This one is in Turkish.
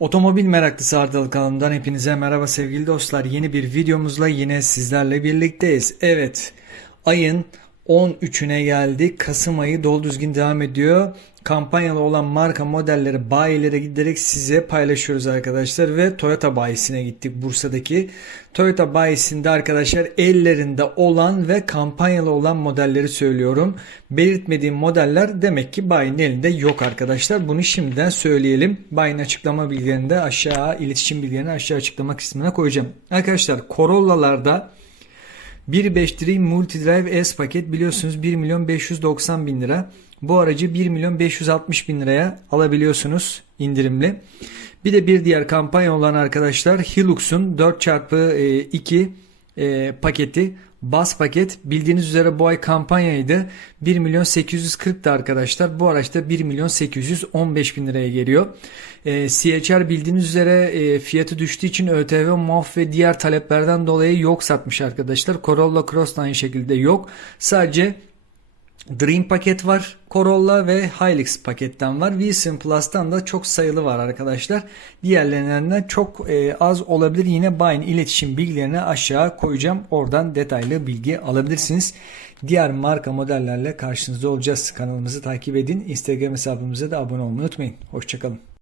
Otomobil meraklısı Ardalı kanalından hepinize merhaba sevgili dostlar. Yeni bir videomuzla yine sizlerle birlikteyiz. Evet ayın 13'üne geldik. Kasım ayı dolu düzgün devam ediyor. Kampanyalı olan marka modelleri bayilere giderek size paylaşıyoruz arkadaşlar. Ve Toyota bayisine gittik Bursa'daki. Toyota bayisinde arkadaşlar ellerinde olan ve kampanyalı olan modelleri söylüyorum. Belirtmediğim modeller demek ki bayinin elinde yok arkadaşlar. Bunu şimdiden söyleyelim. Bayinin açıklama bilgilerini de aşağı iletişim bilgilerini aşağı açıklama kısmına koyacağım. Arkadaşlar Corolla'larda 1.5 Dream Multidrive S paket biliyorsunuz 1 milyon 590 bin lira. Bu aracı 1 milyon 560 bin liraya alabiliyorsunuz indirimli. Bir de bir diğer kampanya olan arkadaşlar Hilux'un 4x2 e, paketi. Bas paket. Bildiğiniz üzere bu ay kampanyaydı. 1 milyon 840'tı arkadaşlar. Bu araçta 1 milyon 815 bin liraya geliyor. E, CHR bildiğiniz üzere e, fiyatı düştüğü için ÖTV, MOF ve diğer taleplerden dolayı yok satmış arkadaşlar. Corolla Cross da aynı şekilde yok. Sadece Dream paket var. Corolla ve Hilux paketten var. Vision Plus'tan da çok sayılı var arkadaşlar. Diğerlerinden çok e, az olabilir. Yine Bayin iletişim bilgilerini aşağı koyacağım. Oradan detaylı bilgi alabilirsiniz. Diğer marka modellerle karşınızda olacağız. Kanalımızı takip edin. Instagram hesabımıza da abone olmayı unutmayın. Hoşçakalın.